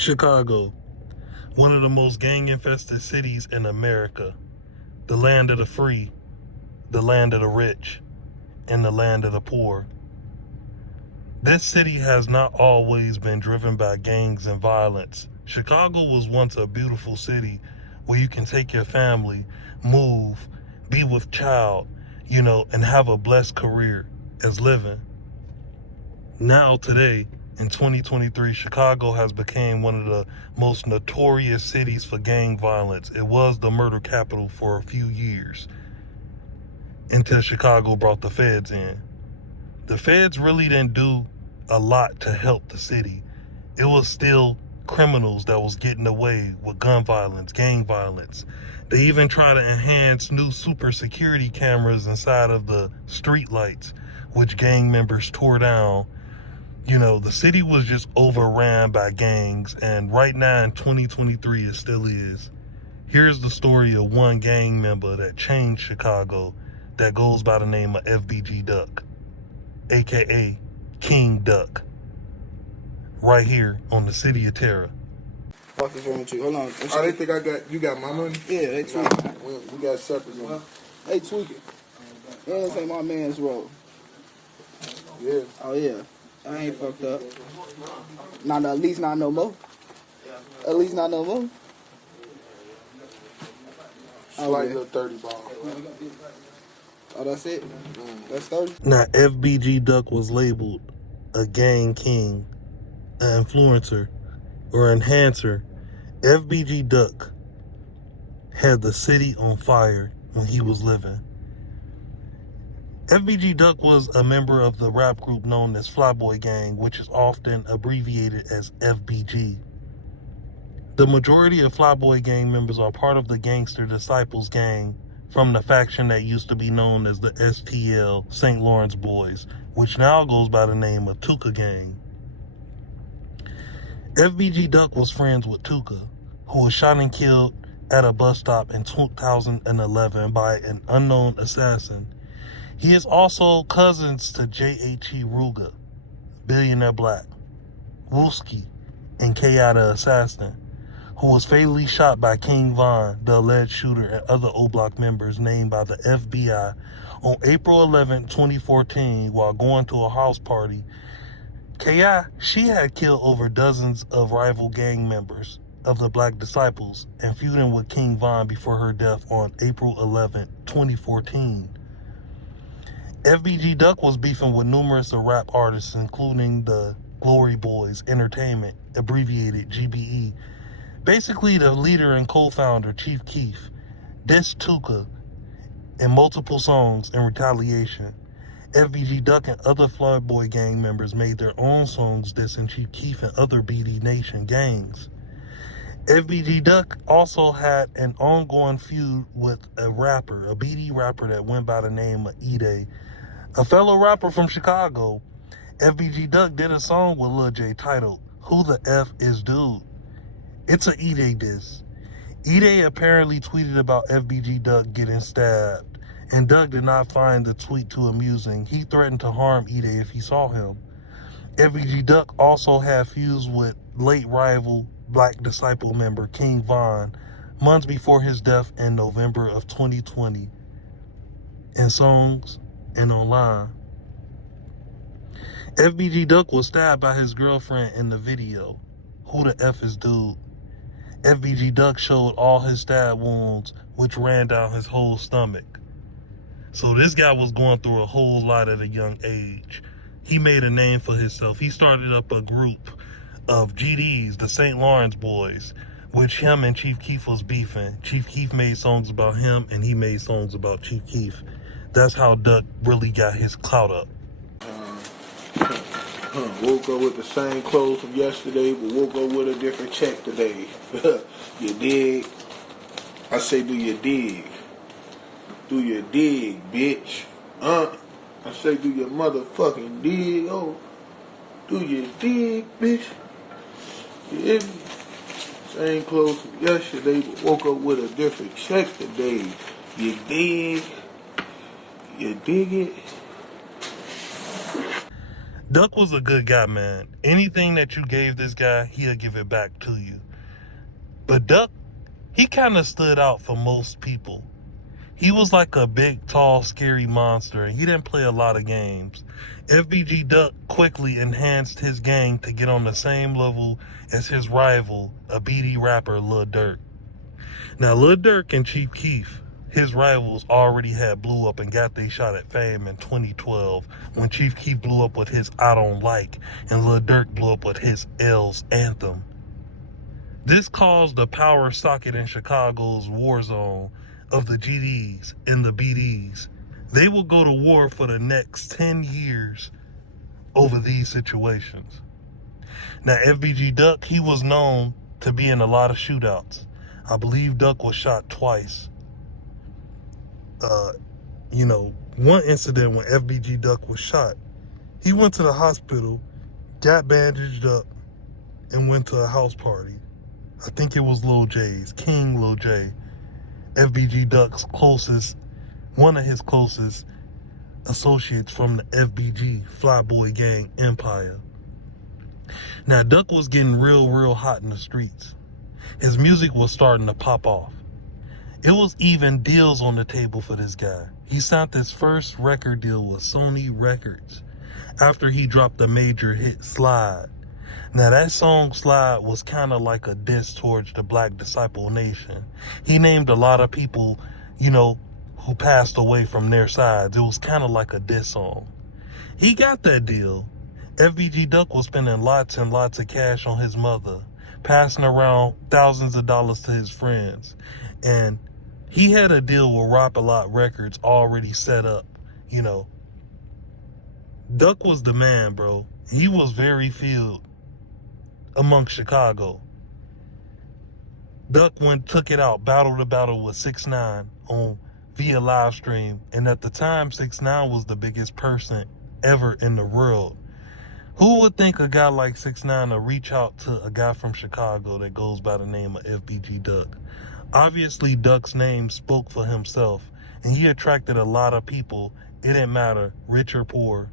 Chicago, one of the most gang-infested cities in America, the land of the free, the land of the rich, and the land of the poor. This city has not always been driven by gangs and violence. Chicago was once a beautiful city where you can take your family, move, be with child, and have a blessed career as living. Now today, in 2023, Chicago has become one of the most notorious cities for gang violence. It was the murder capital for a few years until Chicago brought the feds in. The feds really didn't do a lot to help the city. It was still criminals that was getting away with gun violence, gang violence. They even try to enhance new super security cameras inside of the street lights, which gang members tore down. The city was just overran by gangs, and right now in 2023 it still is. Here's the story of one gang member that changed Chicago that goes by the name of FBG Duck, aka King Duck, right here on the City of Terror. Fuck is wrong with you? Hold on. Oh, they think you got my money? Yeah, they tweaking. We got separate money. They tweaking. Yeah, this ain't my man's road. Yeah. Oh, yeah. I ain't fucked up. Not at least not no more. At least not no more. Slight little 30 ball. Oh, that's it? That's 30? Now, FBG Duck was labeled a gang king, an influencer, or enhancer. FBG Duck had the city on fire when he was living. FBG Duck was a member of the rap group known as Flyboy Gang, which is often abbreviated as FBG. The majority of Flyboy Gang members are part of the Gangster Disciples Gang from the faction that used to be known as the STL, St. Lawrence Boys, which now goes by the name of Tuka Gang. FBG Duck was friends with Tuka, who was shot and killed at a bus stop in 2011 by an unknown assassin. He is also cousins to J.H.E. Ruger, Billionaire Black, Wooski, and K.I. the Assassin, who was fatally shot by King Von, the alleged shooter, and other O-Block members named by the FBI on April 11, 2014, while going to a house party. K.I., she had killed over dozens of rival gang members of the Black Disciples and feuding with King Von before her death on April 11, 2014. FBG Duck was beefing with numerous rap artists, including the Glory Boys Entertainment, abbreviated GBE. Basically, the leader and co-founder, Chief Keef, dissed Tuka in multiple songs in retaliation. FBG Duck and other Flyboy Gang members made their own songs dissing Chief Keef and other BD Nation gangs. FBG Duck also had an ongoing feud with a rapper, a BD rapper that went by the name of E-Day, a fellow rapper from Chicago. FBG Duck did a song with Lil J titled, Who the F is Dude? It's a E-Day diss. E-Day apparently tweeted about FBG Duck getting stabbed, and Duck did not find the tweet too amusing. He threatened to harm E-Day if he saw him. FBG Duck also had feuds with late rival Black Disciple member King Von months before his death in November of 2020. In songs and online. FBG Duck was stabbed by his girlfriend in the video, Who the F is Dude? FBG Duck showed all his stab wounds, which ran down his whole stomach. So this guy was going through a whole lot at a young age. He made a name for himself. He started up a group of GDs, the St. Lawrence Boys, which him and Chief Keef was beefing. Chief Keef made songs about him, and he made songs about Chief Keef. That's how Duck really got his clout up. Woke up with the same clothes from yesterday, but woke up with a different check today. You dig? I say, do you dig? Do you dig, bitch? I say, do you motherfucking dig? Oh, do you dig, bitch? You hear me? Same clothes from yesterday, but woke up with a different check today. You dig? You dig it? Duck was a good guy, man. Anything that you gave this guy, he'll give it back to you. But Duck, he kind of stood out for most people. He was like a big, tall, scary monster, and he didn't play a lot of games. FBG Duck quickly enhanced his gang to get on the same level as his rival, a BD rapper, Lil Durk. Now, Lil Durk and Chief Keef, his rivals, already had blew up and got their shot at fame in 2012 when Chief Keef blew up with his I Don't Like and Lil Durk blew up with his L's Anthem. This caused the power socket in Chicago's war zone of the GDs and the BDs. They will go to war for the next 10 years over these situations. Now, FBG Duck, he was known to be in a lot of shootouts. I believe Duck was shot twice. One incident when FBG Duck was shot, he went to the hospital, got bandaged up, and went to a house party. I think it was Lil J's, King Lil J, FBG Duck's one of his closest associates from the FBG Flyboy Gang Empire. Now, Duck was getting real hot in the streets. His music was starting to pop off. It was even deals on the table for this guy. He signed his first record deal with Sony Records after he dropped the major hit Slide. Now, that song Slide was kind of like a diss towards the Black Disciple Nation. He named a lot of people, who passed away from their sides. It was kind of like a diss song. He got that deal. FBG Duck was spending lots and lots of cash on his mother, passing around thousands of dollars to his friends. And he had a deal with Rap-A-Lot Records already set up, Duck was the man, bro. He was very feared amongst Chicago. Duck took it out, battle to battle with 6ix9ine via live stream. And at the time, 6ix9ine was the biggest person ever in the world. Who would think a guy like 6ix9ine would reach out to a guy from Chicago that goes by the name of FBG Duck? Obviously, Duck's name spoke for himself, and he attracted a lot of people. It didn't matter, rich or poor.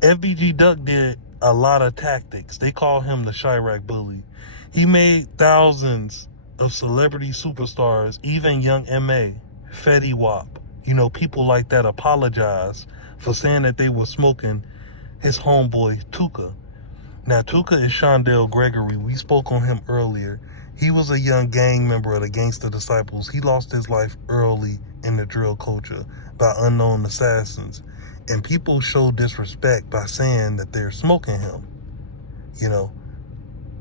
FBG Duck did a lot of tactics. They call him the Chirac Bully. He made thousands of celebrity superstars, even Young M.A., Fetty Wap, people like that apologize for saying that they were smoking his homeboy Tuka. Now, Tuka is Shondell Gregory. We spoke on him earlier. He was a young gang member of the Gangsta Disciples. He lost his life early in the drill culture by unknown assassins. And people show disrespect by saying that they're smoking him.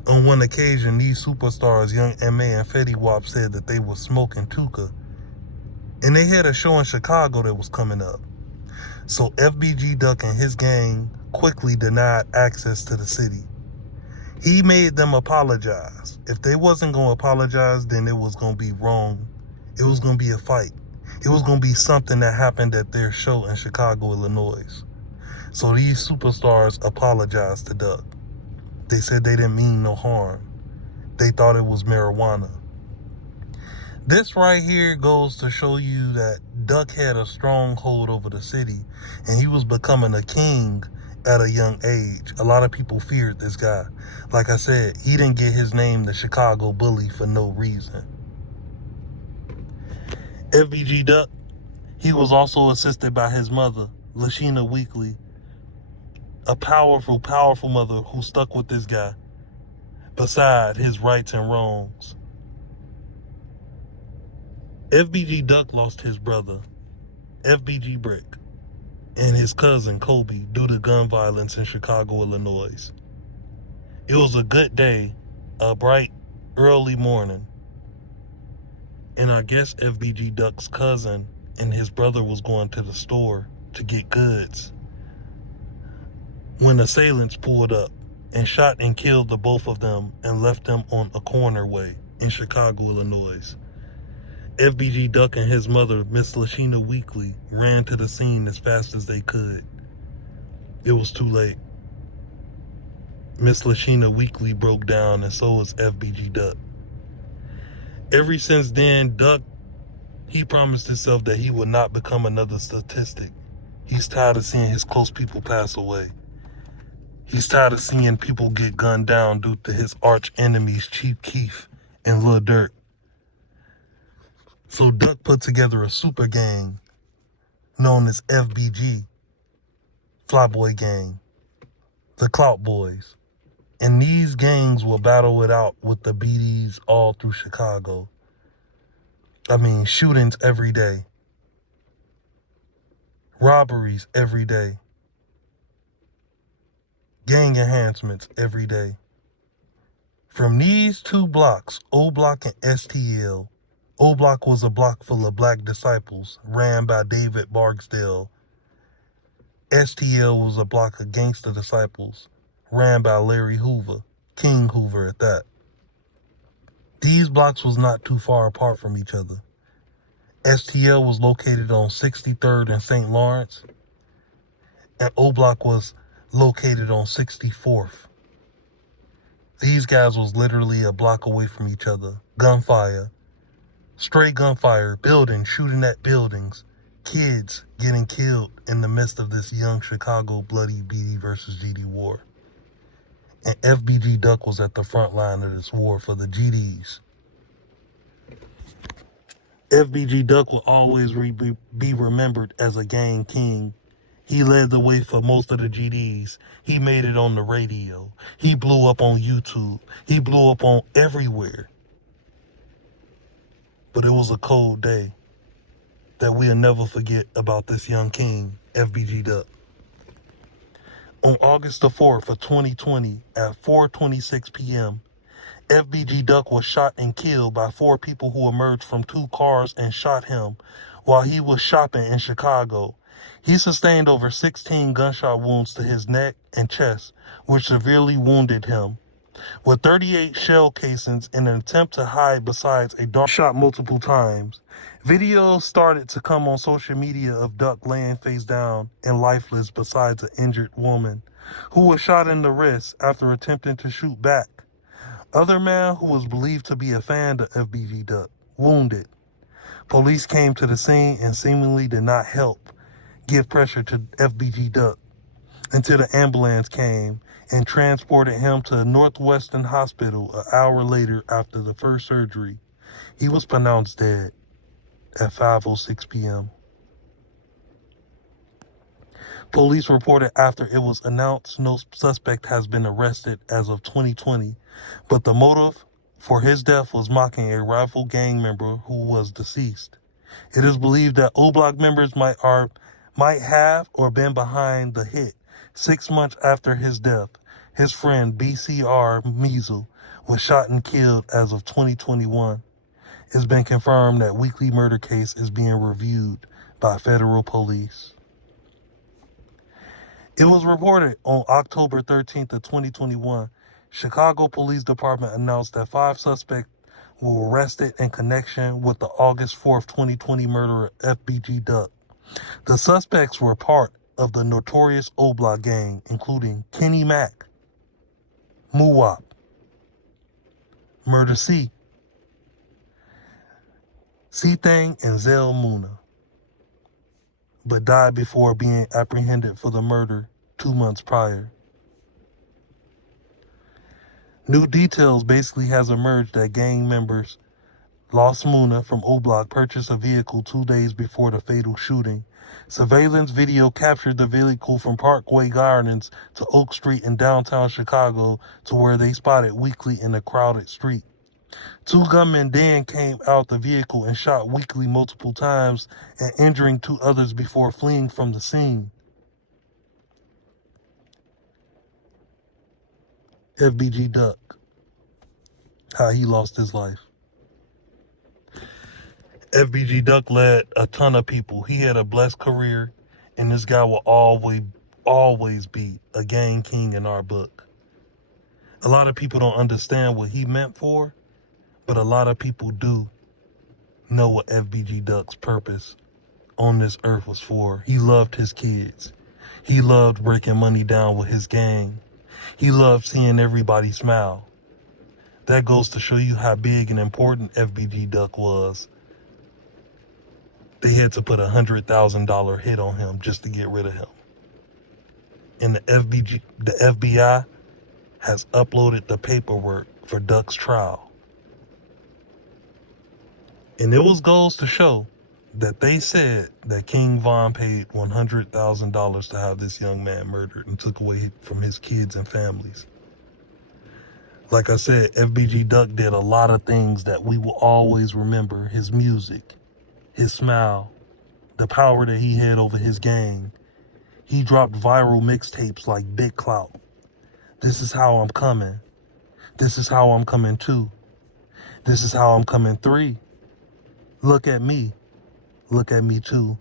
On one occasion, these superstars, Young M.A. and Fetty Wap, said that they were smoking Tuka. And they had a show in Chicago that was coming up. So FBG Duck and his gang quickly denied access to the city. He made them apologize. If they wasn't going to apologize, then it was going to be wrong. It was going to be a fight. It was going to be something that happened at their show in Chicago, Illinois. So these superstars apologized to Duck. They said they didn't mean no harm. They thought it was marijuana. This right here goes to show you that Duck had a strong hold over the city, and he was becoming a king at a young age. A lot of people feared this guy. Like I said, he didn't get his name the Chicago Bully for no reason. FBG Duck, he was also assisted by his mother, Lashina Weekly, a powerful mother who stuck with this guy beside his rights and wrongs. FBG Duck lost his brother, FBG Brick, and his cousin, Kobe, due to gun violence in Chicago, Illinois. It was a good day, a bright, early morning, and I guess FBG Duck's cousin and his brother was going to the store to get goods when assailants pulled up and shot and killed the both of them and left them on a corner way in Chicago, Illinois. FBG Duck and his mother, Miss Lashina Weekly, ran to the scene as fast as they could. It was too late. Miss Lashina Weekly broke down, and so was FBG Duck. Ever since then, Duck, he promised himself that he would not become another statistic. He's tired of seeing his close people pass away. He's tired of seeing people get gunned down due to his arch enemies, Chief Keef and Lil Durk. So Duck put together a super gang known as FBG, Flyboy Gang, the Clout Boys. And these gangs will battle it out with the BDs all through Chicago. I mean, shootings every day. Robberies every day. Gang enhancements every day. From these two blocks, O Block and STL, O Block was a block full of black disciples ran by David Barksdale. STL was a block of gangster disciples ran by Larry Hoover, King Hoover at that. These blocks was not too far apart from each other. STL was located on 63rd and St. Lawrence, and O Block was located on 64th. These guys was literally a block away from each other. Gunfire, straight gunfire, buildings, shooting at buildings, kids getting killed in the midst of this young Chicago bloody BD versus GD war. And FBG Duck was at the front line of this war for the GDs. FBG Duck will always be remembered as a gang king. He led the way for most of the GDs. He made it on the radio. He blew up on YouTube. He blew up on everywhere. But it was a cold day that we'll never forget about this young king, FBG Duck. On August the 4th of 2020 at 4:26 p.m., FBG Duck was shot and killed by 4 people who emerged from 2 cars and shot him while he was shopping in Chicago. He sustained over 16 gunshot wounds to his neck and chest, which severely wounded him. With 38 shell casings in an attempt to hide besides a dark shot multiple times. Videos started to come on social media of Duck laying face down and lifeless besides an injured woman who was shot in the wrist after attempting to shoot back. Other man who was believed to be a fan of FBG Duck, wounded. Police came to the scene and seemingly did not help give pressure to FBG Duck until the ambulance came and transported him to Northwestern Hospital an hour later after the first surgery. He was pronounced dead at 5:06 p.m. Police reported after it was announced no suspect has been arrested as of 2020, but the motive for his death was mocking a rival gang member who was deceased. It is believed that O Block members might have or been behind the hit. 6 months after his death, his friend BCR Measle was shot and killed as of 2021. It's been confirmed that weekly murder case is being reviewed by federal police. It was reported on October 13th of 2021, Chicago Police Department announced that 5 suspects were arrested in connection with the August 4th, 2020 murder of FBG Duck. The suspects were part of the notorious O Block gang, including Kenny Mack, Muwop, Murder C, C-Thang, and Zell Muna, but died before being apprehended for the murder 2 months prior. New details basically has emerged that gang members Lost Muna from O Block purchased a vehicle 2 days before the fatal shooting. Surveillance video captured the vehicle from Parkway Gardens to Oak Street in downtown Chicago to where they spotted Weekly in a crowded street. 2 gunmen then came out the vehicle and shot Weekly multiple times and injuring 2 others before fleeing from the scene. FBG Duck, how he lost his life. FBG Duck led a ton of people. He had a blessed career, and this guy will always be a gang king in our book. A lot of people don't understand what he meant for, but a lot of people do know what FBG Duck's purpose on this earth was for. He loved his kids. He loved breaking money down with his gang. He loved seeing everybody smile. That goes to show you how big and important FBG Duck was. They had to put $100,000 hit on him just to get rid of him. and the FBI has uploaded the paperwork for Duck's trial. And it goes to show that they said that King Von paid $100,000 to have this young man murdered and took away from his kids and families. Like I said, FBG Duck did a lot of things that we will always remember. His music, his smile, the power that he had over his gang. He dropped viral mixtapes like Big Clout. This is how I'm coming. This is how I'm coming 2. This is how I'm coming 3. Look at me. Look at me too.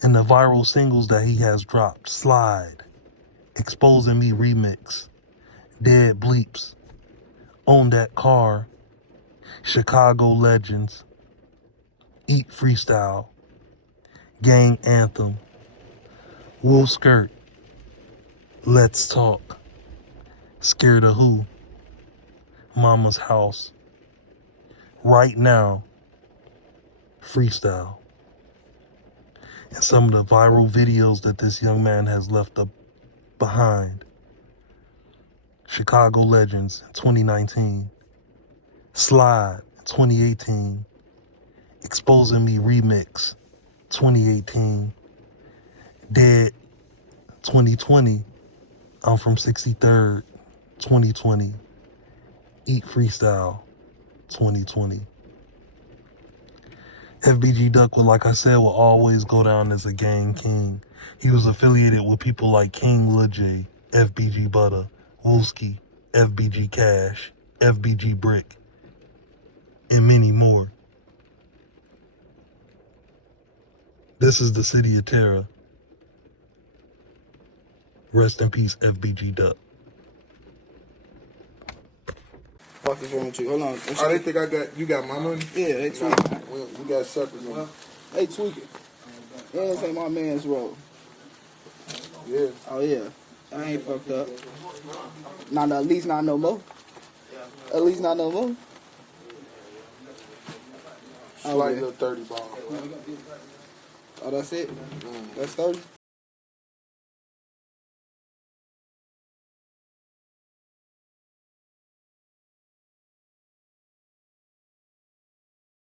And the viral singles that he has dropped: Slide, Exposing Me Remix, Dead Bleeps, Own That Car, Chicago Legends, Eat Freestyle, Gang Anthem, Will Skirt, Let's Talk, Scared of Who, Mama's House, Right Now, Freestyle. And some of the viral videos that this young man has left up behind. Chicago Legends, 2019. Slide, 2018. Exposing Me Remix, 2018. Dead, 2020. I'm from 63rd, 2020. Eat Freestyle, 2020. FBG Duck, like I said, will always go down as a gang king. He was affiliated with people like King Lil J, FBG Butter, Wooski, FBG Cash, FBG Brick, and many more. This is the City of Terror. Rest in peace, FBG Duck. Fuck is wrong with you? Hold on. I didn't think you got my money? Yeah, they tweaking. We got separate money. They tweaking. Yeah, this ain't my man's role. Yeah. Oh, yeah. I ain't fucked up. Not at least not no more. At least not no more. Slight little 30 ball. Oh, that's it? That's 30?